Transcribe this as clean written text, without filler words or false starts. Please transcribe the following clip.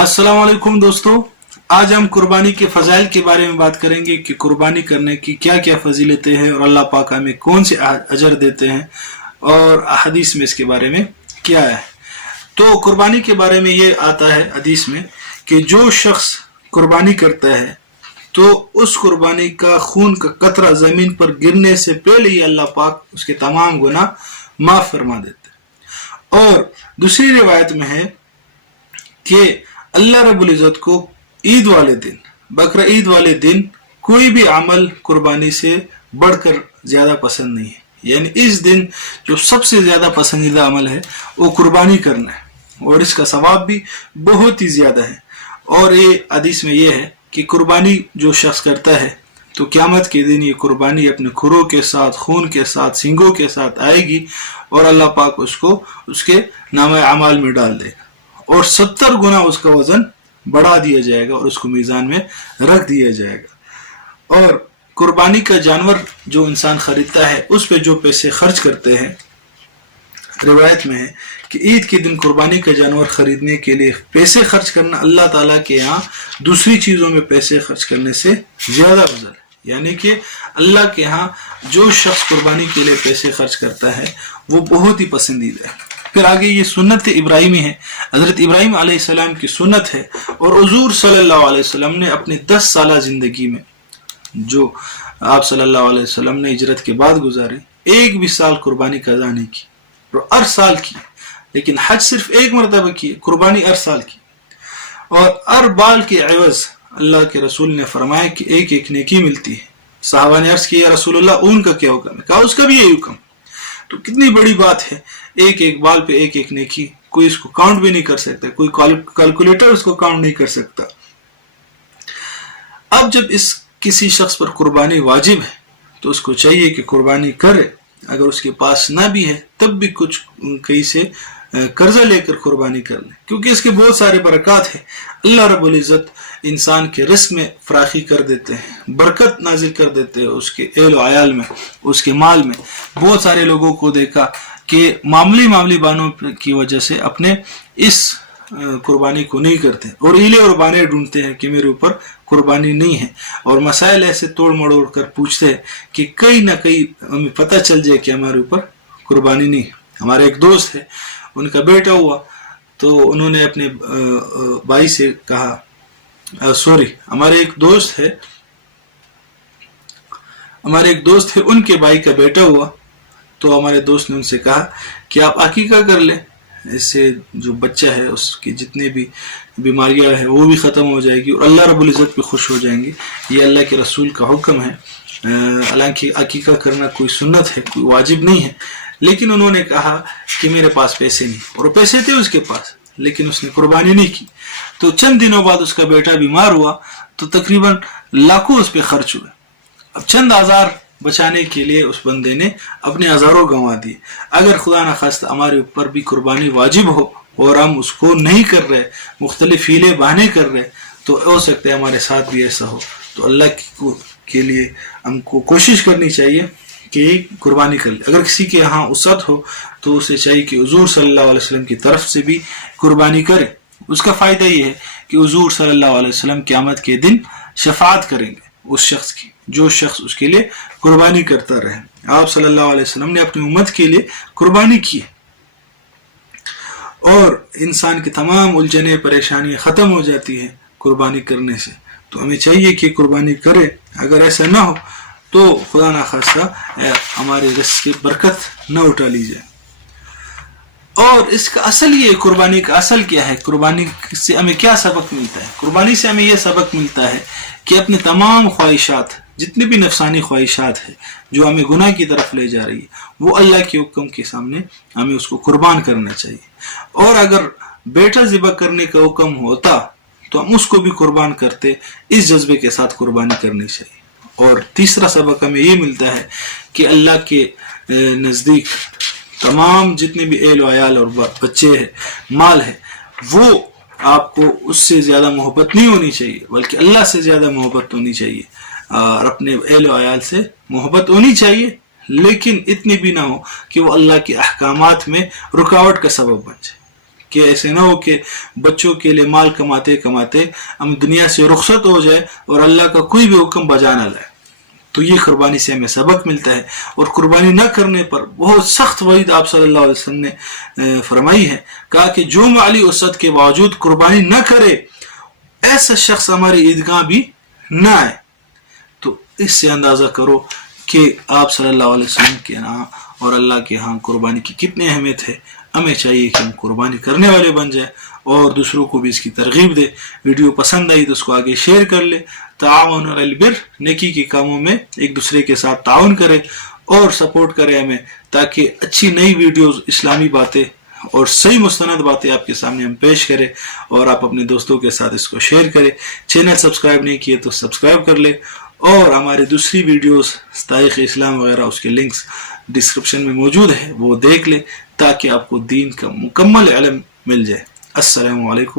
अस्सलाम वालेकुम दोस्तों, आज हम कुर्बानी के फजाइल के बारे में बात करेंगे कि कुर्बानी करने की क्या क्या फजीलतें हैं और अल्लाह पाक हमें कौन से अजर देते हैं और हदीस में इसके बारे में क्या है। तो कुर्बानी के बारे में ये आता है हदीस में कि जो शख्स कुर्बानी करता है तो उस कुर्बानी का खून का कतरा जमीन पर गिरने से पहले ही अल्लाह पाक उसके तमाम गुनाह माफ फरमा देते हैं। और दूसरी रिवायत में है कि अल्लाह रब्बुल इज़्ज़त को ईद वाले दिन, बकरा ईद वाले दिन कोई भी अमल कुर्बानी से बढ़कर ज्यादा पसंद नहीं है। यानी इस दिन जो सबसे ज्यादा पसंदीदा अमल है वो कुर्बानी करना है और इसका सवाब भी बहुत ही ज्यादा है। और ये हदीस में ये है कि कुर्बानी जो शख्स करता है तो क़यामत के दिन ये कुर्बानी अपने खुरों के साथ, खून के साथ, सींगों के साथ आएगी और अल्लाह पाक उसको उसके नामे अमाल में डाल देगा और 70 गुना उसका वजन बढ़ा दिया जाएगा और उसको मीज़ान में रख दिया जाएगा। और कुर्बानी का जानवर जो इंसान खरीदता है उस पे जो पैसे खर्च करते हैं, रिवायत में है कि ईद के दिन कुर्बानी का जानवर खरीदने के लिए पैसे खर्च करना अल्लाह ताला के यहाँ दूसरी चीज़ों में पैसे खर्च करने से ज़्यादा अफजल है। यानी कि अल्लाह के यहाँ जो शख्स कुर्बानी के लिए पैसे खर्च करता है वो बहुत ही पसंदीदा है। फिर आगे ये सुन्नत इब्राहिमी है, हज़रत इब्राहिम अलैहिस्सलाम की सुन्नत है और हुज़ूर सल्लल्लाहु अलैहि वसल्लम ने अपनी 10 साल जिंदगी में जो आप सल्लल्लाहु अलैहि वसल्लम ने हिजरत के बाद गुजारे, एक भी साल कुर्बानी कज़ा नहीं की और हर साल की, लेकिन हज सिर्फ एक मरतबा की, कुर्बानी हर साल की। और हर बाल के एवज अल्लाह के रसूल ने फरमाया कि एक एक नेकी मिलती है। सहाबा ने अर्ज किया, रसूलुल्लाह उनका क्या हुक्म है? कहा उसका भी यही हुक्म। तो कितनी बड़ी बात है, एक एक बाल पे एक एक नेकी, कोई इसको काउंट भी नहीं कर सकता, कोई कैलकुलेटर उसको काउंट नहीं कर सकता। अब जब इस किसी शख्स पर कुर्बानी वाजिब है तो उसको चाहिए कि कुर्बानी करे। अगर उसके पास ना भी है तब भी कुछ कहीं से कर्जा लेकर कुर्बानी कर ले, क्योंकि इसके बहुत सारे बरकत है। अल्लाह रब्बुल इज़्ज़त इंसान के रिस्क में फराखी कर देते हैं, बरकत नाजिल कर देते हैं उसके एहल व आयाल में, उसके माल में। बहुत सारे लोगों को देखा कि मामूली बानों की वजह से अपने इस कुर्बानी को नहीं करते और हीले और बहाने ढूंढते हैं कि मेरे ऊपर कुर्बानी नहीं है और मसाइल ऐसे तोड़ मड़ोड़ कर पूछते हैं कि कहीं ना कहीं हमें पता चल जाए कि हमारे ऊपर कुर्बानी नहीं है। हमारे एक दोस्त है, उनका बेटा हुआ तो उन्होंने अपने भाई से कहा, हमारे एक दोस्त है उनके भाई का बेटा हुआ तो हमारे दोस्त ने उनसे कहा कि आप अकीका कर लें, इससे जो बच्चा है उसकी जितनी भी बीमारियां हैं वो भी ख़त्म हो जाएगी और अल्लाह रब्बुल इज़्ज़त पे खुश हो जाएंगे। ये अल्लाह के रसूल का हुक्म है। हालांकि अकीका करना कोई सुन्नत है, कोई वाजिब नहीं है, लेकिन उन्होंने कहा कि मेरे पास पैसे नहीं, और पैसे थे उसके पास लेकिन उसने कुर्बानी नहीं की। तो चंद दिनों बाद उसका बेटा बीमार हुआ तो तकरीबन लाखों उस पर खर्च हुए। अब चंद हज़ार बचाने के लिए उस बंदे ने अपने हज़ारों गंवा दिए। अगर खुदा न खास्ता हमारे ऊपर भी कुर्बानी वाजिब हो और हम उसको नहीं कर रहे, मुख्तलिफ हीले बहाने कर रहे, तो हो सकता है हमारे साथ भी ऐसा हो। तो अल्लाह के लिए हमको कोशिश करनी चाहिए कि कुर्बानी कर ले। अगर किसी के यहाँ उसत हो तो उसे चाहिए कि हुज़ूर सल्लल्लाहु अलैहि वसल्लम की तरफ से भी कुर्बानी करे। उसका फ़ायदा ये है कि हुज़ूर सल्लल्लाहु अलैहि वसल्लम क़यामत के दिन शफ़ाअत करेंगे उस शख्स की जो शख्स उसके लिए कुर्बानी करता रहे। आप सल्लल्लाहु अलैहि वसल्लम ने अपनी उम्मत के लिए कुर्बानी की और इंसान की तमाम उलझने परेशानियां ख़त्म हो जाती है कुर्बानी करने से। तो हमें चाहिए कि कुर्बानी करे। अगर ऐसा ना हो तो खुदा ना खास्ता हमारे रिस्क की बरकत न उठा ली जाए। और इसका असल ये, कुर्बानी का असल क्या है, कुर्बानी से हमें क्या सबक मिलता है? कुर्बानी से हमें यह सबक मिलता है कि अपने तमाम ख्वाहिशात, जितनी भी नफसानी ख्वाहिशात है जो हमें गुनाह की तरफ ले जा रही है, वो अल्लाह के हुक्म के सामने हमें उसको कुर्बान करना चाहिए। और अगर बेटा ज़िबा करने का हुक्म होता तो हम उसको भी कुर्बान करते, इस जज्बे के साथ कुर्बानी करनी चाहिए। और तीसरा सबक हमें ये मिलता है कि अल्लाह के नज़दीक तमाम जितने भी एहल वयाल और बच्चे हैं, माल है, वो आपको उससे ज़्यादा मोहब्बत नहीं होनी चाहिए, बल्कि अल्लाह से ज़्यादा मोहब्बत होनी चाहिए और अपने एहल वयाल से मोहब्बत होनी चाहिए, लेकिन इतनी भी ना हो कि वो अल्लाह के अहकामात में रुकावट का सबब बन जाए। کہ ایسے نہ ہو کہ بچوں کے لیے مال کماتے کماتے ہم دنیا سے رخصت ہو جائے اور اللہ کا کوئی بھی حکم بجا نہ لائے. تو یہ قربانی سے ہمیں سبق ملتا ہے. اور قربانی نہ کرنے پر بہت سخت وعید آپ صلی اللہ علیہ وسلم نے فرمائی ہے. کہا کہ جو مالی وسعت کے باوجود قربانی نہ کرے ایسا شخص ہماری عیدگاہ بھی نہ آئے. تو اس سے اندازہ کرو کہ آپ صلی اللہ علیہ وسلم کے ہاں اور اللہ کے ہاں قربانی کی کتنی اہمیت ہے. ہمیں چاہیے کہ ہم قربانی کرنے والے بن جائیں اور دوسروں کو بھی اس کی ترغیب دے. ویڈیو پسند آئی تو اس کو آگے شیئر کر لے. تعاون علی البر، نیکی کے کاموں میں ایک دوسرے کے ساتھ تعاون کرے اور سپورٹ کرے ہمیں، تاکہ اچھی نئی ویڈیوز، اسلامی باتیں اور صحیح مستند باتیں آپ کے سامنے ہم پیش کریں. اور آپ اپنے دوستوں کے ساتھ اس کو شیئر کریں. چینل سبسکرائب نہیں کیے تو سبسکرائب کر لیں. اور ہماری دوسری ویڈیوز تاریخ اسلام وغیرہ اس کے لنکس ڈسکرپشن میں موجود ہے، وہ دیکھ لیں تاکہ آپ کو دین کا مکمل علم مل جائے. السلام علیکم.